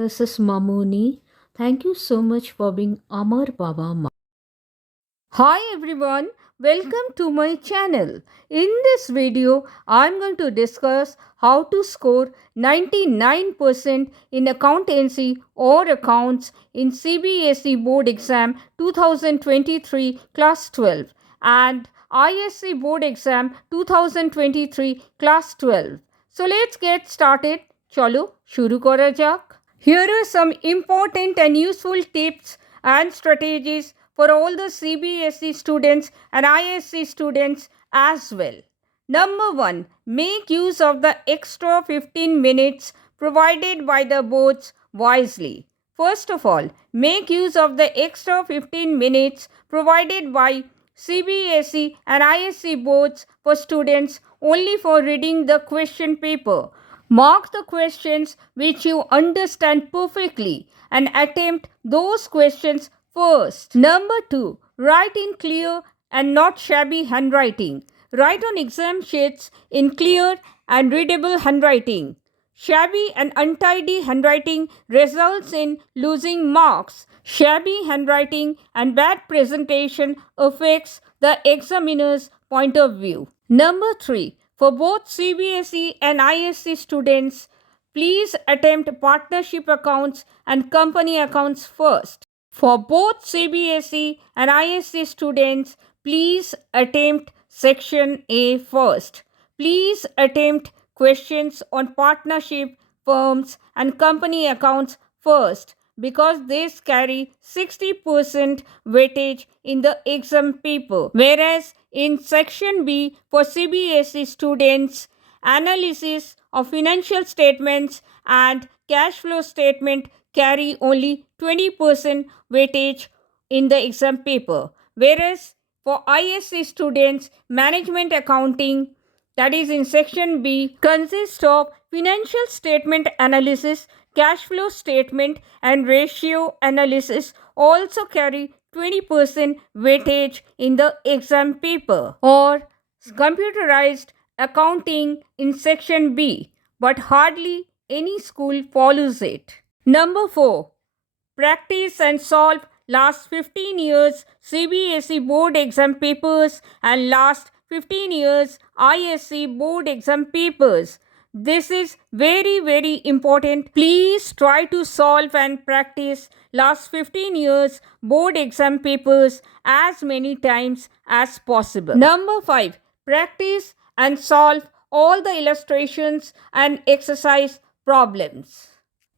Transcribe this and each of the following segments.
This is Mamuni. Thank you so much for being Amar Baba Ma. Hi everyone, welcome to my channel. In this video, I'm going to discuss how to score 99% in accountancy or accounts in CBSE board exam 2023 class 12 and ISC board exam 2023 class 12. So let's get started. Chalo, shuru kora jak. Here are some important and useful tips and strategies for all the CBSE students and ISC students as well. Number 1. Make use of the extra 15 minutes provided by the boards wisely. First of all, make use of the extra 15 minutes provided by CBSE and ISC boards for students only for reading the question paper. Mark the questions which you understand perfectly and attempt those questions first. Number 2. Write in clear and not shabby handwriting. Write on exam sheets in clear and readable handwriting. Shabby and untidy handwriting results in losing marks. Shabby handwriting and bad presentation affects the examiner's point of view. Number 3. For both CBSE and ISC students, please attempt partnership accounts and company accounts first. For both CBSE and ISC students, please attempt section A first. Please attempt questions on partnership, firms and company accounts first because these carry 60% weightage in the exam paper. Whereas in section B for CBSE students, analysis of financial statements and cash flow statement carry only 20% weightage in the exam paper. Whereas for ISC students, management accounting, that is in section B, consists of financial statement analysis, cash flow statement and ratio analysis also carry 20% weightage in the exam paper. Or computerized accounting in section B, but hardly any school follows it. Number 4. Practice and solve last 15 years CBSE board exam papers and last 15 years ISC board exam papers. This is very important. Please try to solve and practice last 15 years board exam papers as many times as possible. Number 5. Practice and solve all the illustrations and exercise problems.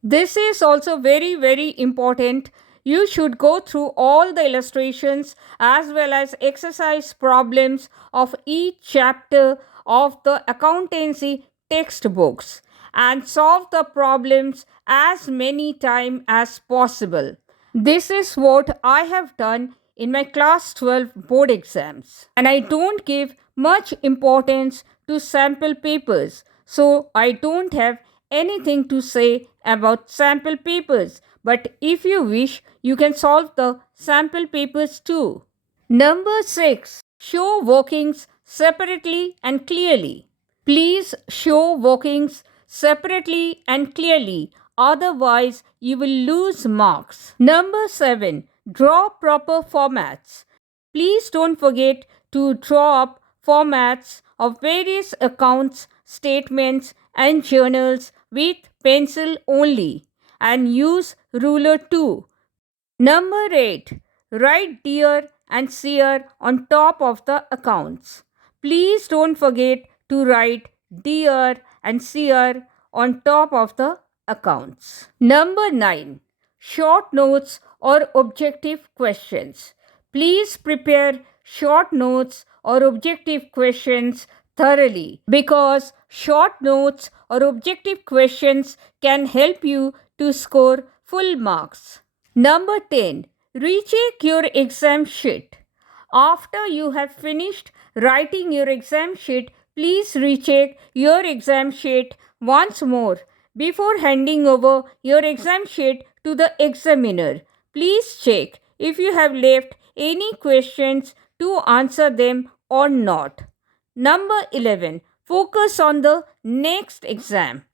This is also very important. You should go through all the illustrations as well as exercise problems of each chapter of the accountancy textbooks and solve the problems as many times as possible. This is what I have done in my class 12 board exams. And I don't give much importance to sample papers, so I don't have anything to say about sample papers, but if you wish, you can solve the sample papers too. Number 6. Show workings separately and clearly. Please show workings separately and clearly, otherwise you will lose marks. Number 7. Draw proper formats. Please don't forget to draw up formats of various accounts, statements and journals with pencil only and use ruler too. Number 8. Write Dear and Seer on top of the accounts. Please don't forget to write Dear and Seer on top of the accounts. Number 9. Short notes or objective questions. Please prepare short notes or objective questions thoroughly because short notes or objective questions can help you to score full marks. Number 10. Recheck your exam sheet. After you have finished writing your exam sheet, please recheck your exam sheet once more before handing over your exam sheet to the examiner. Please check if you have left any questions to answer them or not. Number 11. Focus on the next exam.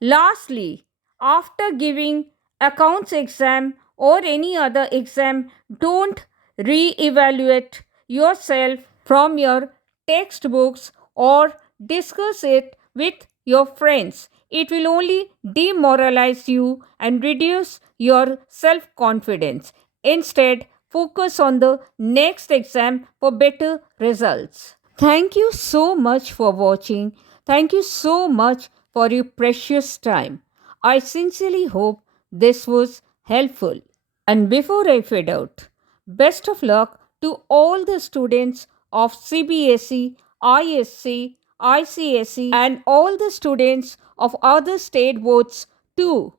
Lastly, after giving accounts exam or any other exam, don't re-evaluate yourself from your textbooks or discuss it with your friends. It will only demoralize you and reduce your self-confidence. Instead, focus on the next exam for better results. Thank you so much for watching. Thank you so much for your precious time. I sincerely hope this was helpful. And before I fade out, best of luck to all the students of CBSE, ISC, ICSE, and all the students of other state boards too.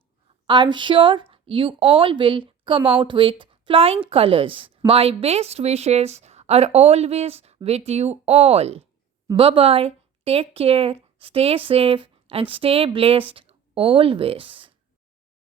I'm sure you all will come out with flying colors. My best wishes are always with you all. Bye bye. Take care. Stay safe and stay blessed always.